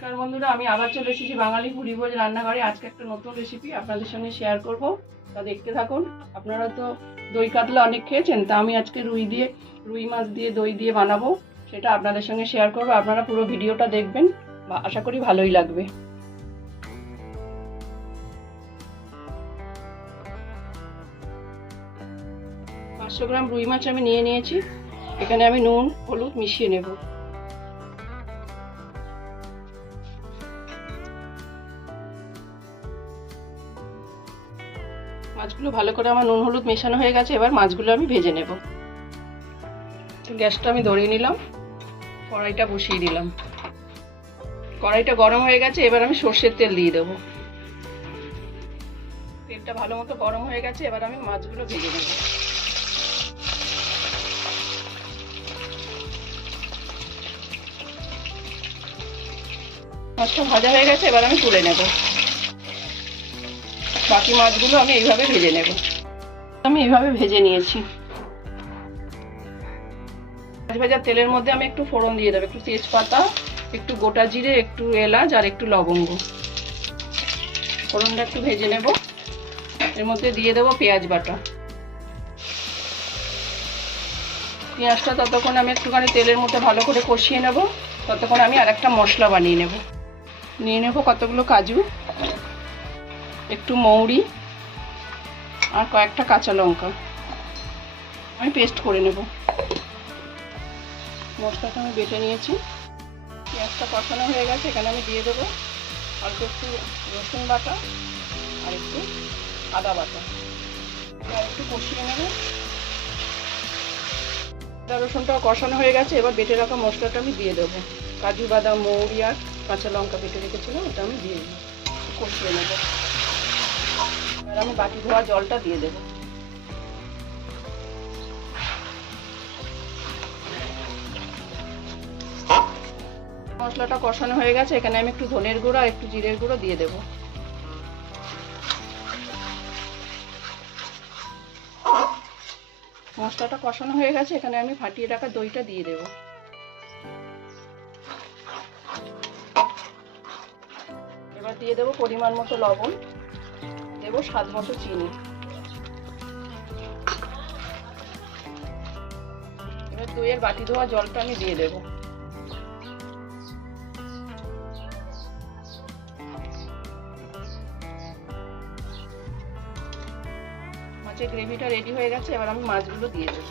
নমস্কার বন্ধুরা, আমি আবার চলে এসেছি বাঙালি ভুরিভোজ রান্নাঘরে। আজকে একটা নতুন রেসিপি আপনাদের সঙ্গে শেয়ার করব, তা দেখতে থাকুন। আপনারা তো দই কাতলা অনেক খেয়েছেন, তা আমি আজকে রুই মাছ দিয়ে দই দিয়ে বানাবো, সেটা আপনাদের সঙ্গে শেয়ার করব। আপনারা পুরো ভিডিওটা দেখবেন, আশা করি ভালোই লাগবে। পাঁচশো গ্রাম রুই মাছ আমি নিয়ে নিয়েছি। এখানে আমি নুন হলুদ মিশিয়ে নেব। মাছগুলো ভালো করে আমার নুন হলুদ মেশানো হয়ে গেছে। এবার মাছগুলো আমি ভেজে নেব। গ্যাসটা আমি ধরিয়ে নিলাম, কড়াইটা বসিয়ে দিলাম। কড়াইটা গরম হয়ে গেছে, এবার আমি সর্ষের তেল দিয়ে দেবো। তেলটা ভালো মতো গরম হয়ে গেছে, এবার আমি মাছগুলো ভেজে নেব। মাছটা ভাজা হয়ে গেছে, এবার আমি তুলে নেব। বাকি মাছগুলো আমি এইভাবে ভেজে নেব। আমি এইভাবে ভেজে নিয়েছি। মাছ ভাজার তেলের মধ্যে আমি একটু ফোড়ন দিয়ে দেবো, একটু তেজপাতা, একটু গোটা জিরে, একটু এলাচ আর একটু লবঙ্গ। ফোড়নটা একটু ভেজে নেব। এর মধ্যে দিয়ে দেবো পেঁয়াজ বাটা। পেঁয়াজটা ততক্ষণ আমি একটুখানি তেলের মধ্যে ভালো করে কষিয়ে নেব। ততক্ষণ আমি আর একটা মশলা বানিয়ে নেব। নিয়ে নেব কতগুলো কাজু, একটু মৌরি আর কয়েকটা কাঁচা লঙ্কা। আমি পেস্ট করে নেব। মশলাটা আমি বেটে নিয়েছি। পেঁয়াজটা কষানো হয়ে গেছে, এখানে আমি দিয়ে দেবো অল্প একটু রসুন বাটা আর একটু আদা বাটা। আর একটু কষিয়ে নেব। আদা রসুনটাও কষানো হয়ে গেছে, এবার বেটে রাখা মশলাটা আমি দিয়ে দেবো। কাজু বাদাম মৌরি আর কাঁচা লঙ্কা বেটে রেখেছিলাম, ওটা আমি দিয়ে দেবো, কষিয়ে নেব। এবার আমি বাটি ধোয়া জলটা দিয়ে দেবো। মশলাটা কষানো হয়ে গেছে, এখানে আমি একটু ধনের গুঁড়ো আর একটু জিরের গুঁড়ো দিয়ে দেব। মশলাটা কষানো হয়ে গেছে, এখানে আমি ফাটিয়ে রাখা দইটা দিয়ে দেব। এবার দিয়ে দেবো পরিমাণ মতো লবণ, দেবো স্বাদ মতো চিনি। এবার দইয়ের বাটি ধোয়া জলটা আমি দিয়ে দেবো। মাছের গ্রেভিটা রেডি হয়ে গেছে, এবার আমি মাছগুলো দিয়ে দেবো।